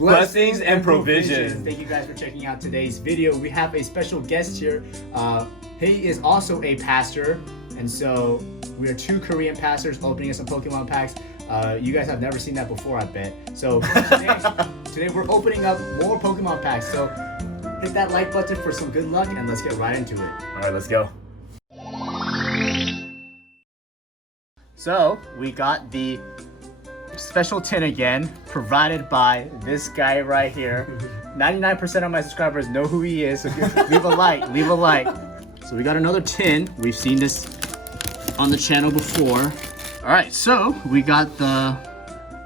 Blessings and provision. Thank you guys for checking out today's video. We have a special guest here. He is also a pastor, and so we are two Korean pastors opening some Pokemon packs. You guys have never seen that before, I bet. So today we're opening up more Pokemon packs. So hit that like button for some good luck, and let's get right into it. All right, let's go. So we got the special tin again, provided by this guy right here. 99% of my subscribers know who he is, so leave a like, leave a like. So we got another tin. We've seen this on the channel before. All right, so we got the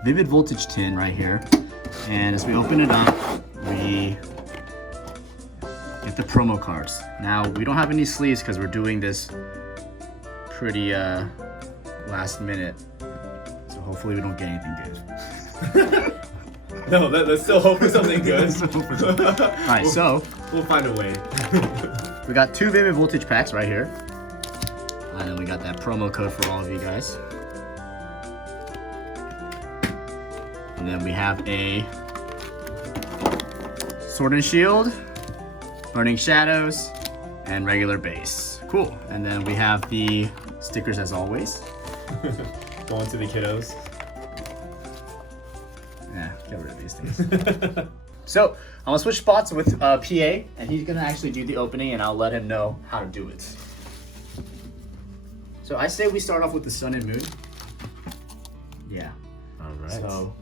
Vivid Voltage tin right here. And as we open it up, we get the promo cards. Now, we don't have any sleeves because we're doing this pretty last minute. So hopefully we don't get anything good. No, let's still hope for something good. Alright, so we'll find a way. We got two Vivid Voltage packs right here. And then we got that promo code for all of you guys. And then we have a Sword and Shield, Burning Shadows, and regular base. Cool. And then we have the stickers as always. Going to the kiddos. Yeah, get rid of these things. So I'm gonna switch spots with PA, and he's gonna actually do the opening, and I'll let him know how to do it. So I say we start off with the Sun and Moon. Yeah. All right. So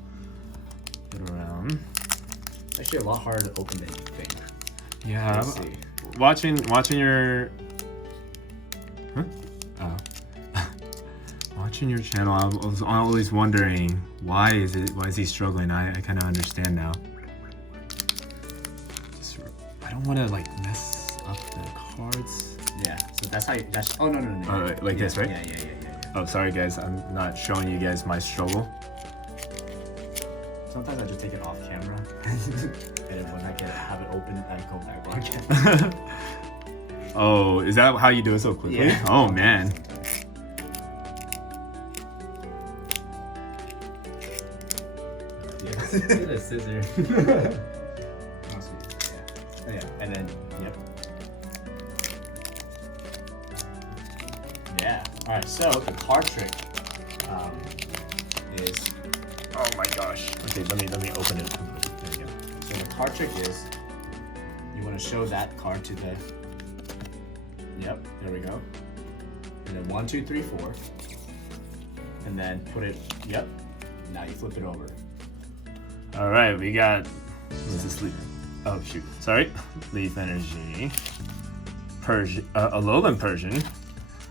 get around. It's actually a lot harder to open than you think. Yeah. Let's see. Watching your. Huh? Oh. Watching your channel, I was always wondering why is he struggling? I kind of understand now. I don't want to like mess up the cards. Yeah, so that's how you, oh no. Oh, like this, right? Yeah. Oh, sorry guys, I'm not showing you guys my struggle. Sometimes I just take it off camera, and then when I have it open, I go back on camera. Oh, is that how you do it so quickly? Yeah. Oh man. Get a scissor. Yeah, and then, yep. Yeah. All right. So the card trick is. Oh my gosh. Okay, let me open it. There you go. So the card trick is, you want to show that card to the. Yep. There we go. And then 1, 2, 3, 4. And then put it. Yep. Now you flip it over. All right, we got. What's this leaf? Oh shoot. Sorry. Leaf Energy. Alolan Persian.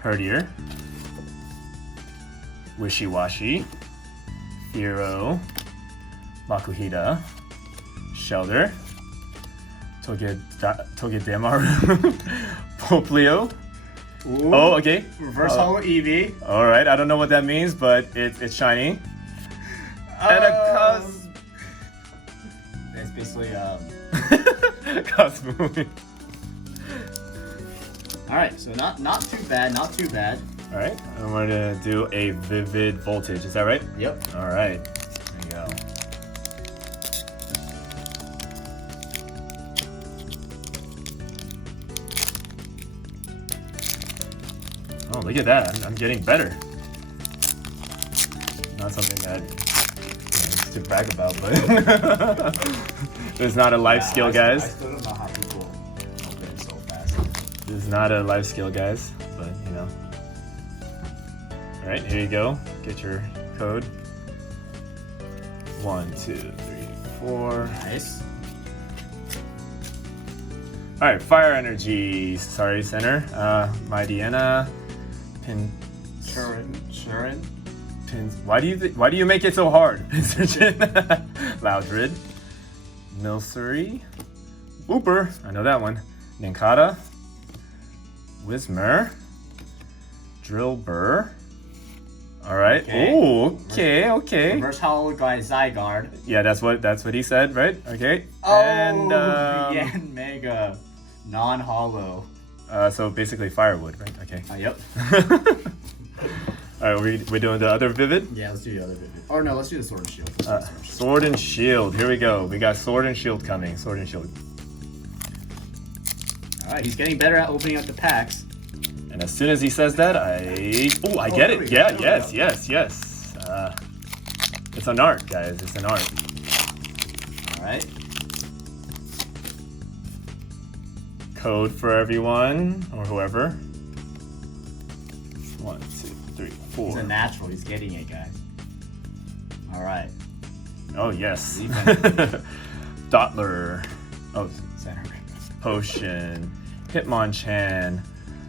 Herdier. Wishy Washy. Hero. Makuhita. Shelter. Togedemaru. Poplio. Ooh, Oh, okay. Reverse Holo Eevee. All right, I don't know what that means, but it's shiny. And a cos. It's basically Cosmo. All right, so not too bad, not too bad. All right, and we're gonna do a Vivid Voltage. Is that right? Yep. All right. There you go. Oh, look at that! I'm getting better. Not something that to brag about, but it's not a life skill, guys. I still don't know how people open so fast. This is not a life skill, guys, but you know. All right, here you go. Get your code. 1, 2, 3, 4. Nice. All right, Fire Energy. Sorry, Center. Mightyena. Churin. Why do you make it so hard? Loudred. Milcery. Wooper. I know that one. Ninkata. Whismur. Drillbur. All right. Okay. Ooh, okay. Reverse Holo guy Zygarde. Yeah, that's what he said, right? Okay. Oh, And Yan Mega. Non-holo. so basically firewood, right? Okay. Yep. All right, we're doing the other Vivid? Yeah, let's do the other Vivid. Or no, let's do the Sword and Shield. Sword and Shield. Here we go. We got Sword and Shield coming. Sword and Shield. All right, he's getting better at opening up the packs. And as soon as he says that, I get it. Yeah, yes. It's an art, guys. It's an art. All right. Code for everyone or whoever. 1, 2, 3, 4. It's a natural. He's getting it, guys. All right. Oh yes. Dottler. Oh, Center. Potion. Hitmonchan.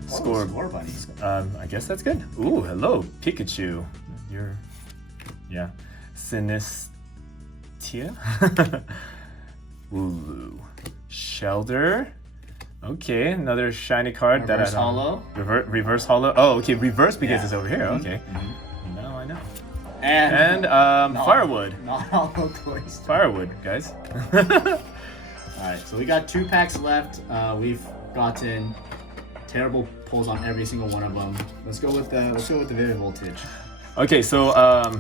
Score Bunny. I guess that's good. Ooh, hello, Pikachu. Yeah. Sinistia. Ooh. Shelter. Okay, another shiny card. Reverse Hollow. Reverse Hollow. Oh, okay, reverse because it's over here. Mm-hmm. Okay. Now I know. And Firewood. Not hollow toys. Firewood, guys. Alright, so we got 2 packs left. We've gotten terrible pulls on every single one of them. Let's go with the Vivid Voltage. Okay, so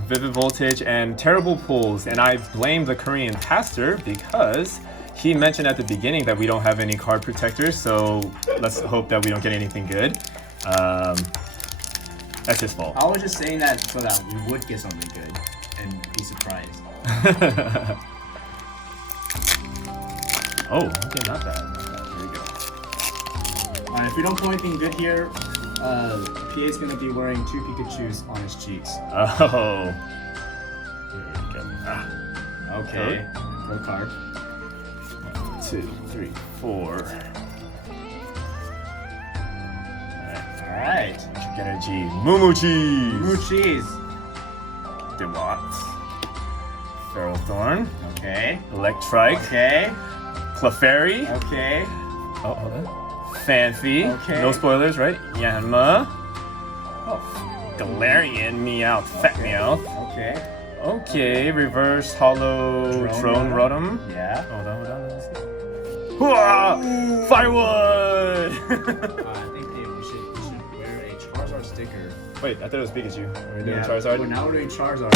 Vivid Voltage and terrible pulls, and I blame the Korean pastor because he mentioned at the beginning that we don't have any card protectors, so let's hope that we don't get anything good. That's his fault. I was just saying that so that we would get something good and be surprised. Oh, okay, not bad. Here we go. Alright, if we don't pull anything good here, PA's gonna be wearing 2 Pikachus on his cheeks. Oh. Here we go. Okay. Code card. 1, 2, 3, 4. Alright. Energy. Moo Cheese. Moo Cheese. Dewott. Ferrothorn. Okay. Electrike. Okay. Clefairy. Okay. Oh, hold on. Fanfi. Okay. No spoilers, right? Yanma. Oh, Galarian. Meowth. Fat Meowth. Okay. Okay. Reverse Hollow Drone Rotom. Yeah. Hold on. Hooah! Firewood! I think we should wear a Charizard sticker. Wait, I thought it was Pikachu. Are we doing Yeah, Charizard? Now we're doing Charizard.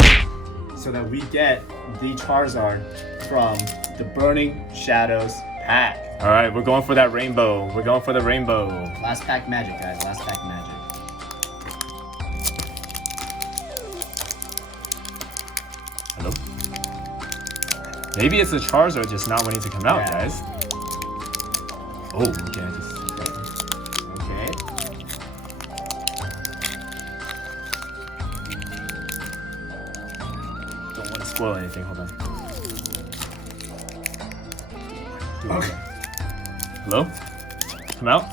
So that we get the Charizard from the Burning Shadows pack. Alright, we're going for that rainbow. We're going for the rainbow. Last pack magic, guys. Last pack magic. Hello? Maybe it's a Charizard just not wanting to come out, guys. Oh, okay, I just... Okay. Don't want to spoil anything, hold on. Okay. Hello? Come out?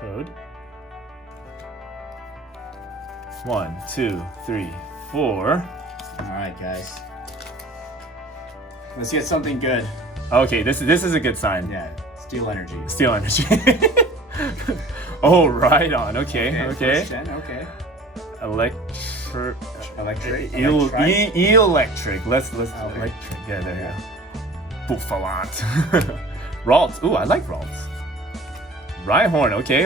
Code. 1, 2, 3, 4. Alright, guys. Let's get something good. Okay, this is a good sign. Yeah. Steel Energy. Steel Energy. Oh, right on. Okay. First gen, okay. Electric. Electric. Let's Okay. electric. Yeah, there you go. Bouffalant. Ralts. Ooh, I like Ralts. Rhyhorn. Okay.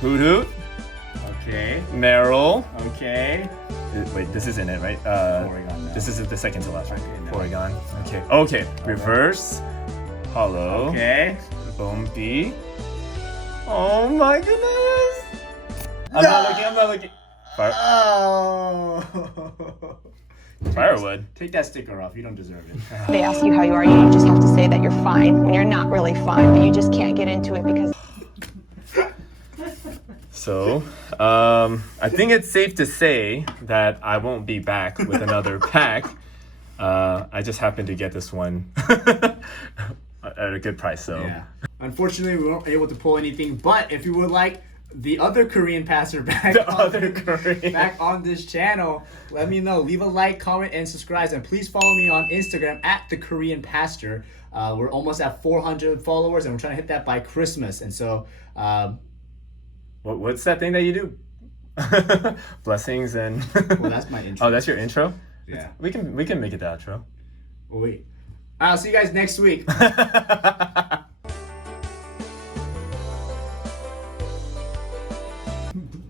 Hoot Hoot. Okay. Meryl. Okay. Wait, this isn't it, right? Porygon now. This is the second to last, right? Okay, no. Porygon. Okay. Reverse. Hollow. Okay. Bumpy. Oh my goodness. I'm not looking. Oh. Firewood. Take that sticker off. You don't deserve it. They ask you how you are, you just have to say that you're fine when you're not really fine, but you just can't get into it because... So, I think it's safe to say that I won't be back with another pack. I just happened to get this one at a good price, so. Yeah. Unfortunately, we weren't able to pull anything, but if you would like the other Korean pastor back, back on this channel, let me know. Leave a like, comment, and subscribe. And please follow me on Instagram at the Korean Pastor. We're almost at 400 followers, and we're trying to hit that by Christmas. And so, what's that thing that you do? Blessings and. well, that's my intro. Oh, that's your intro. Yeah. We can make it the outro. Oh, wait. I'll see you guys next week.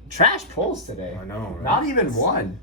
Trash pulls today. I know, right? Not even one.